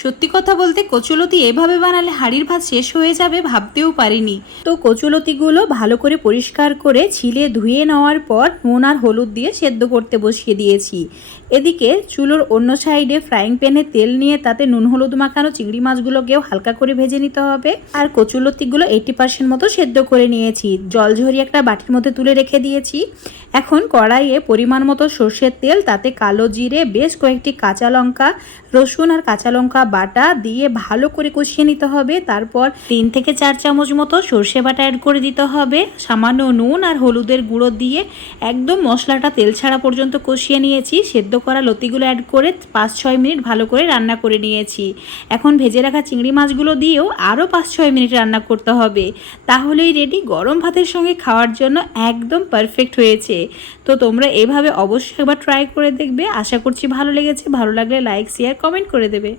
সত্যি কথা বলতে কচুলতি এভাবে বানালে হাঁড়ির ভাত শেষ হয়ে যাবে ভাবতেও পারিনি। তো কচুলতিগুলো ভালো করে পরিষ্কার করে ছিলে ধুয়ে নেওয়ার পর নুন আর হলুদ দিয়ে সেদ্ধ করতে বসিয়ে দিয়েছি। এদিকে চুলোর অন্য সাইডে ফ্রাইং প্যানে তেল নিয়ে তাতে নুন হলুদ মাখানো চিংড়ি মাছগুলোকেও হালকা করে ভেজে নিতে হবে। আর কচুলতিগুলো 80% মতো সেদ্ধ করে নিয়েছি, জল ঝরিয়ে একটা বাটির মধ্যে তুলে রেখে দিয়েছি। এখন কড়াইয়ে পরিমাণ মতো সর্ষের তেল, তাতে কালো জিরে, বেশ কয়েকটি কাঁচা লঙ্কা, রসুন আর কাঁচা লঙ্কা বাটা দিয়ে ভালো করে কষিয়ে নিতে হবে। তারপর 3 থেকে 4 চামচ মতো সর্ষে বাটা অ্যাড করে দিতে হবে। সামান্য নুন আর হলুদের গুঁড়ো দিয়ে একদম মশলাটা তেল ছাড়া পর্যন্ত কষিয়ে নিয়েছি। সেদ্ধ করা লতিগুলো অ্যাড করে 5-6 মিনিট ভালো করে রান্না করে নিয়েছি। এখন ভেজে রাখা চিংড়ি মাছগুলো দিয়েও আরও 5-6 মিনিট রান্না করতে হবে। তাহলেই রেডি, গরম ভাতের সঙ্গে খাওয়ার জন্য একদম পারফেক্ট হয়েছে। তো তোমরা এভাবে অবশ্যই একবার ট্রাই করে দেখবে। আশা করছি ভালো লেগেছে। ভালো লাগলে লাইক, শেয়ার, কমেন্ট করে দেবে।